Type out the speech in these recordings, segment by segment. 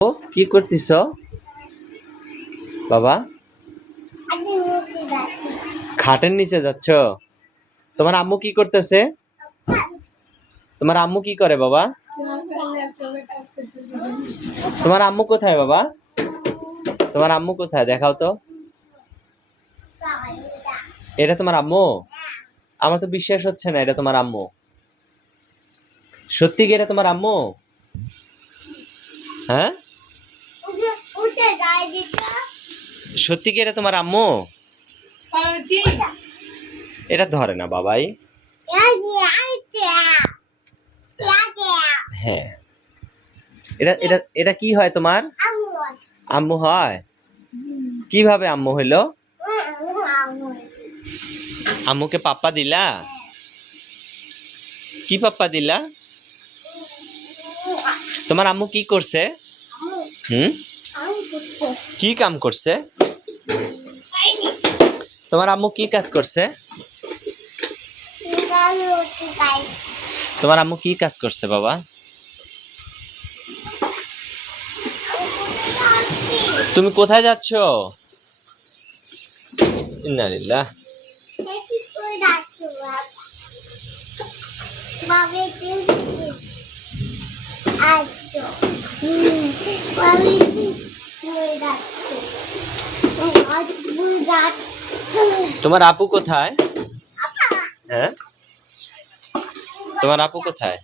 ও কি করতেছ বাবা? খাটের নিচে যাচ্ছ? তোমার আম্মু কি করতেছে? তোমার আম্মু কি করে বাবা? তোমার আম্মু কোথায় বাবা? তোমার আম্মু কোথায় দেখাও তো। এটা তোমার আম্মু? আমার তো বিশ্বাস হচ্ছে না এটা তোমার আম্মু। সত্যি কি এটা তোমার আম্মু? হ্যাঁ, সত্যি কি এটা তোমার আম্মু? এটা ধরে না বাবাই। হ্যাঁ, এটা এটা এটা কি হয় তোমার? আম্মু হয়? কিভাবে আম্মু হইলো? আম্মুকে পাপ্পা দিলা? কি পাপ্পা দিলা? তোমার আম্মু কি করছে? হুম, কি কাম করছে? তোমার আম্মু কি কাজ করছে? তোমার আম্মু কি কাজ করছে বাবা? তুমি কোথায় যাচ্ছ? ইন্নালিল্লাহ। তোমার আপু কোথায়? হ্যাঁ, তোমার আপু কোথায়?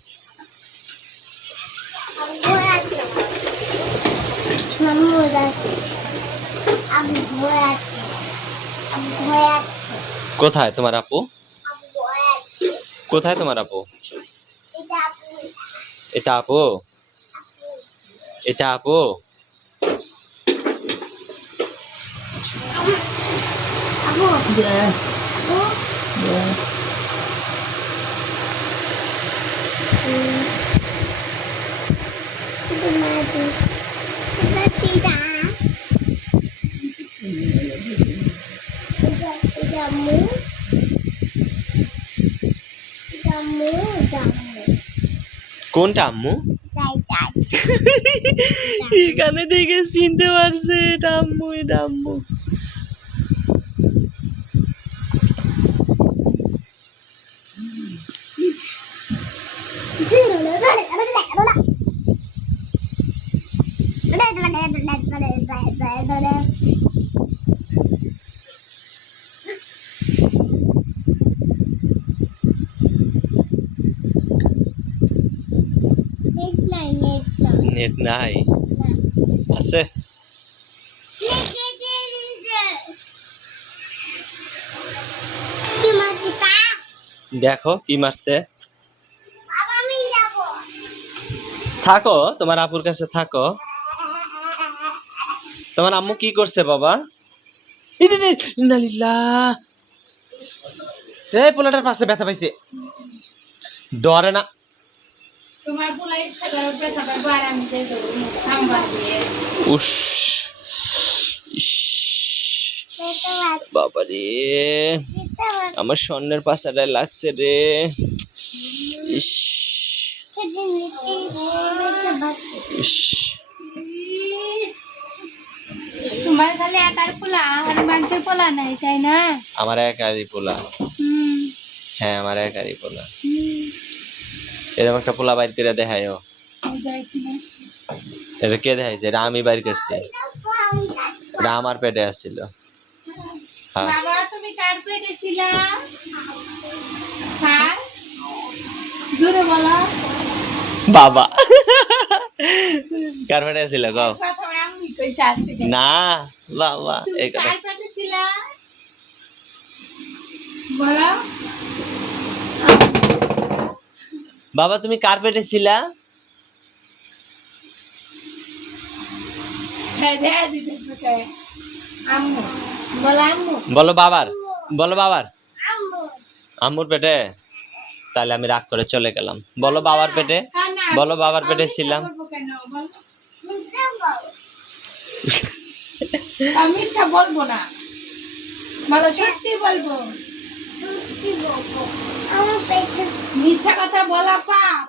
কোথায় তোমার আপু? কোথায় তোমার আপু? এটা আপু? এটা আপু? কোনটা আম্মু? এখানে দেখে চিনতে পারছে এটা আম্মু, এটা আম্মু। নেট নাই? আছে? দেখো কি মারছে। থাকো, তোমার আপুর কাছে থাকো। তোমার আম্মু কি করছে বাবা? ইন্নালিল্লাহ। এই পোলাটার পাশে ব্যথা পাইছে, ডরে না। তোমার পোলা ইচ্ছা করে ব্যথা পাইবো আর আমি যাই দেব খাম্বা দিয়ে। উস, ইস, বাবা রে, আমার স্বর্ণের পাশাটায় লাগছে রে। ইস, ইস, তোমার খালি একার পোলা আর মানুষের পোলা নাই, তাই না? আমার একারই পোলা। হ্যাঁ, আমার একারই পোলা। এরকম একটা পোলা বাইর করে দেখায়ও। এটা কে দেখাইছে? এটা আমি বাইর করছি। এটা আমার পেটে আসছিল। বাবা তুমি কার পেটে ছিলা? কার? জোরে বলো। বাবা কার পেটে আসছিল গাও? আমি কইছি আজকে। না বাবা, এই কথা। কার পেটে ছিলা বলো। বাবা তুমি কার পেটে ছিলা? আম্মু বলো, আম্মু বলো বাবার, বলো বাবার। আম্মুর পেটে? তাহলে আমি রাগ করে চলে গেলাম। বলো বাবার পেটে, বলো বাবার পেটে ছিলাম। আমি মিথ্যা বলবো না, বলো সত্যি বলবো। মিথ্যা কথা বলা পাপ,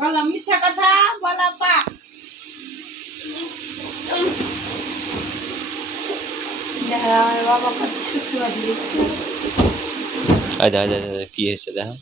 বলো মিথ্যা কথা বলা পাপ। দেখা আমার বাবা কত শুক্রবার দিয়েছে আয় কি হয়েছে দেখা